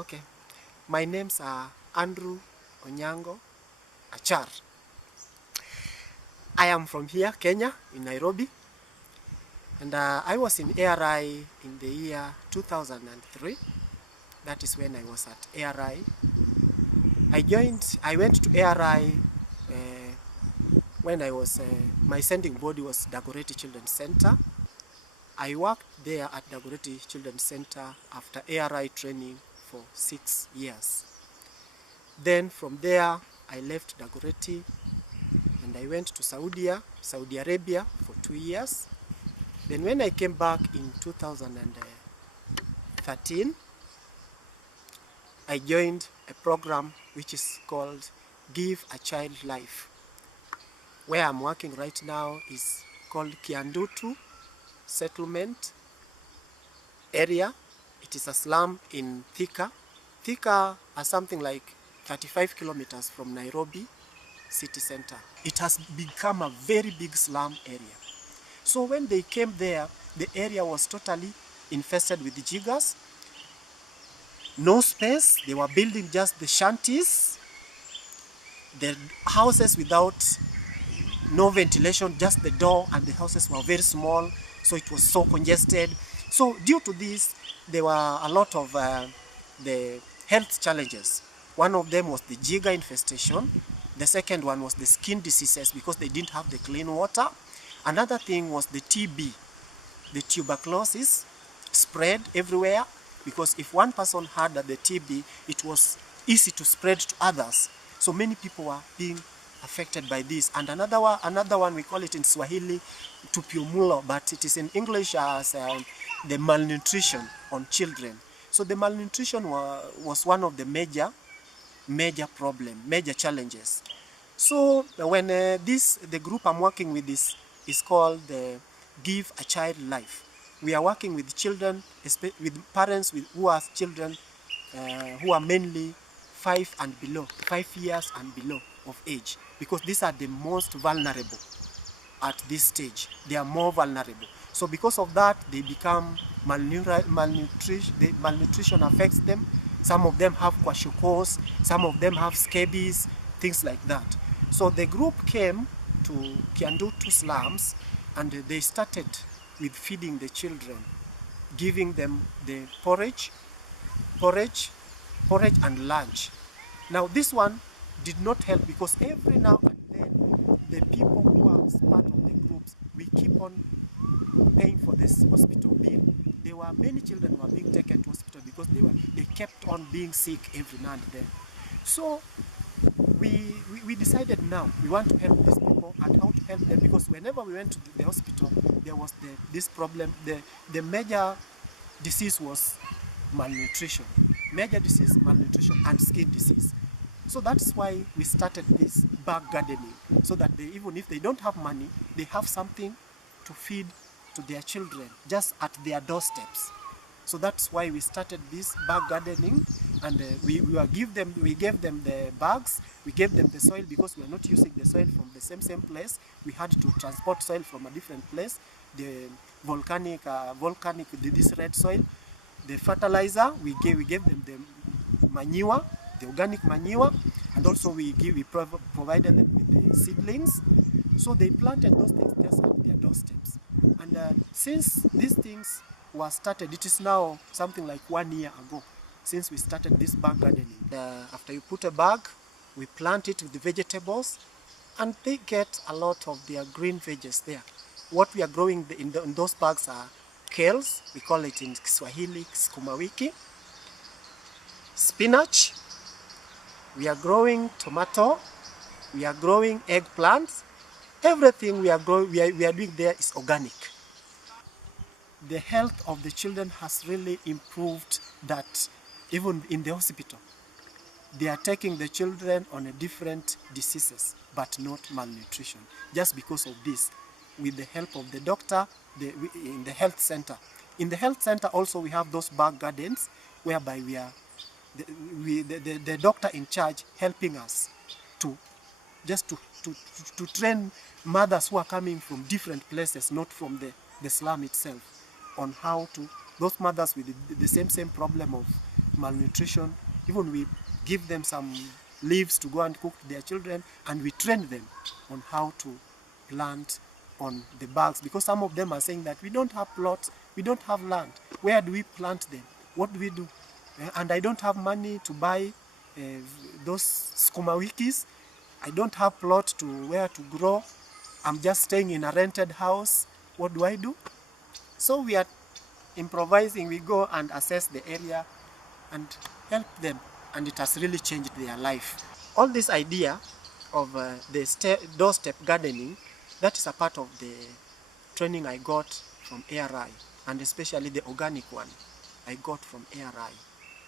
Okay, my name's Andrew Onyango Achar. I am from here, Kenya, in Nairobi, and I was in ARI in the year 2003. That is when I was at ARI. I went to ARI when I was, my sending body was Dagoretti Children's Center. I worked there at Dagoretti Children's Center after ARI training for 6 years. Then from there, I left Dagoretti and I went to Saudi Arabia for 2 years. Then when I came back in 2013, I joined a program which is called Give a Child Life. Where I'm working right now is called Kiandutu Settlement Area. It is a slum in Thika. Thika are something like 35 kilometers from Nairobi city center. It has become a very big slum area. So when they came there, the area was totally infested with jiggers. No space, they were building just the shanties, the houses without no ventilation, just the door, and the houses were very small, so it was so congested. So due to this, there were a lot of the health challenges. One of them was the jigger infestation. The second one was the skin diseases because they didn't have the clean water. Another thing was the TB, the tuberculosis spread everywhere, because if one person had the TB, it was easy to spread to others. So many people were being affected by this. And another one, we call it in Swahili tupiumulo, but it is in English as the malnutrition on children. So the malnutrition was one of the major challenges. So when the group I'm working with is called the Give a Child Life. We are working with children, with parents who have children who are mainly 5 years and below of age, because these are the most vulnerable at this stage. They are more vulnerable. So because of that, they become malnutrition. The malnutrition affects them. Some of them have kwashokors, some of them have scabies, things like that. So the group came to Kiandutu slums and they started with feeding the children, giving them the porridge and lunch. Now this one did not help, because every now and then the people who are part of the groups, we keep on paying for this hospital bill. There were many children who were being taken to hospital because they kept on being sick every now and then. So we decided now we want to help these people, and how to help them, because whenever we went to the hospital, there was this problem. The major disease was malnutrition. Major disease, malnutrition, and skin disease. So that's why we started this bag gardening, so that even if they don't have money, they have something to feed to their children just at their doorsteps. So that's why we started this bag gardening, and we gave them the bags, we gave them the soil, because we are not using the soil from the same place. We had to transport soil from a different place, the volcanic this red soil, the fertilizer, we gave them the manure, the organic manure, and also we provided them with the seedlings. So they planted those things just at their doorsteps. And since these things were started, it is now something like 1 year ago since we started this bag gardening. After you put a bag, we plant it with the vegetables, and they get a lot of their green veggies there. What we are growing in those bags are kales, we call it in Swahili sukuma wiki, spinach, we are growing tomato, we are growing eggplants. Everything we are doing there is organic. The health of the children has really improved, that even in the hospital, they are taking the children on a different diseases, but not malnutrition, just because of this, with the help of the doctor in the health center. In the health center also we have those bag gardens, whereby we are the doctor in charge helping us to train mothers who are coming from different places, not from the slum itself, on how to, those mothers with the same problem of malnutrition. Even we give them some leaves to go and cook to their children, and we train them on how to plant on the bags, because some of them are saying that we don't have plots, we don't have land. Where do we plant them? What do we do? And I don't have money to buy those skuma wikis. I don't have plot to where to grow. I'm just staying in a rented house. What do I do? So we are improvising. We go and assess the area and help them, and it has really changed their life. All this idea of the doorstep gardening, that is a part of the training I got from ARI, and especially the organic one I got from ARI.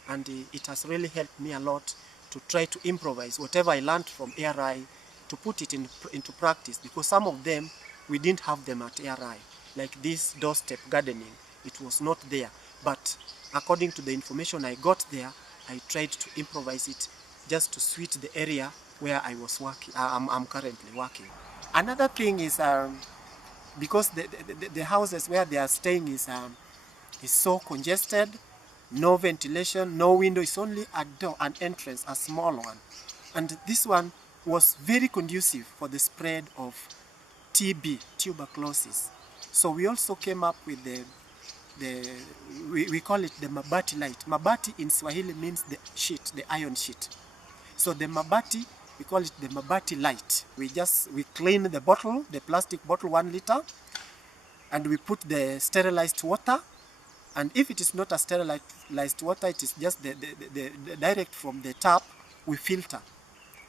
And it has really helped me a lot to try to improvise whatever I learned from ARI, to put it into practice, because some of them we didn't have them at ARI. Like this doorstep gardening, it was not there. But according to the information I got there, I tried to improvise it just to suit the area where I was working. I'm currently working. Another thing is because the houses where they are staying is so congested, no ventilation, no window. It's only a door, an entrance, a small one. And this one was very conducive for the spread of TB, tuberculosis. So we also came up with we call it the mabati light. Mabati in Swahili means the sheet, the iron sheet. So the mabati, we call it the mabati light. We clean the bottle, the plastic bottle 1 liter, and we put the sterilized water. And if it is not a sterilized water, it is just the direct from the tap, we filter.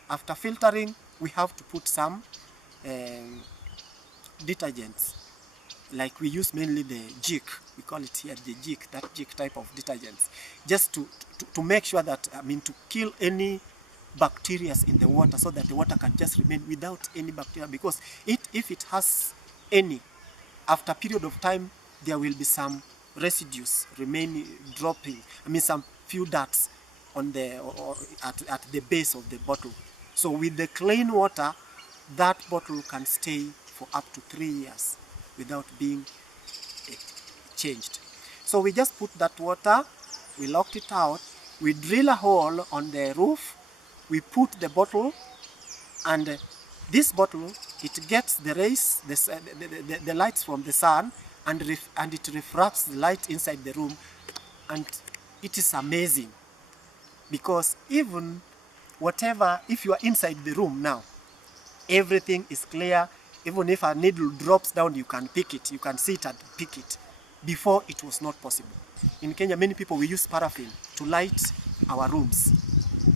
After filtering, we have to put some detergents. Like we use mainly the jik, we call it here the jik, that jik type of detergents, just to make sure that, to kill any bacteria in the water, so that the water can just remain without any bacteria, because if it has any, after a period of time, there will be some residues remaining, dropping, some few darts on at the base of the bottle. So with the clean water, that bottle can stay for up to 3 years without being changed. So we just put that water, we locked it out, we drill a hole on the roof, we put the bottle, and this bottle, it gets the rays, the lights from the sun, and it refracts the light inside the room, and it is amazing, because even whatever, if you are inside the room now, everything is clear. Even if a needle drops down, you can pick it, you can see it and pick it. Before, it was not possible. In Kenya, many people, we use paraffin to light our rooms.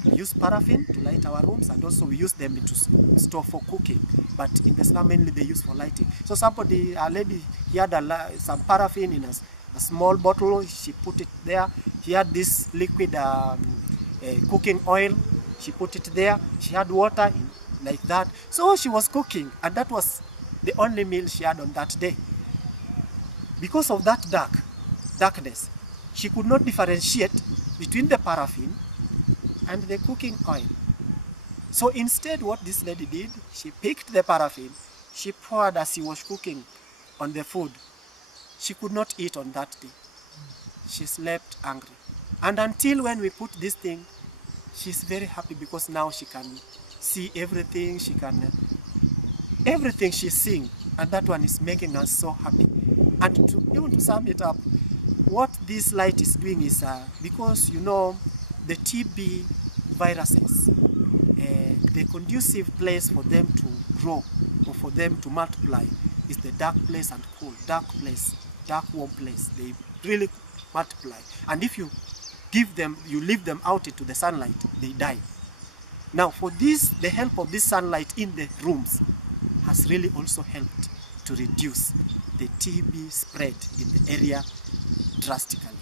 We use paraffin to light our rooms, and also we use them to store for cooking. But in the slum, mainly they use for lighting. So a lady, he had some paraffin in a small bottle, she put it there. He had this liquid cooking oil, she put it there. She had water in, like that. So she was cooking, and that was the only meal she had on that day. Because of that darkness, she could not differentiate between the paraffin and the cooking oil. So instead, what this lady did, she picked the paraffin, she poured as she was cooking on the food. She could not eat on that day. She slept hungry. And until when we put this thing, she's very happy, because now she can see everything, everything she's seeing, and that one is making us so happy. And even to sum it up, what this light is doing is, because the TB viruses, the conducive place for them to grow or for them to multiply is the dark place and cool, dark place, dark warm place. They really multiply. And if you leave them out into the sunlight, they die. Now for this, the help of this sunlight in the rooms has really also helped to reduce the TB spread in the area drastically.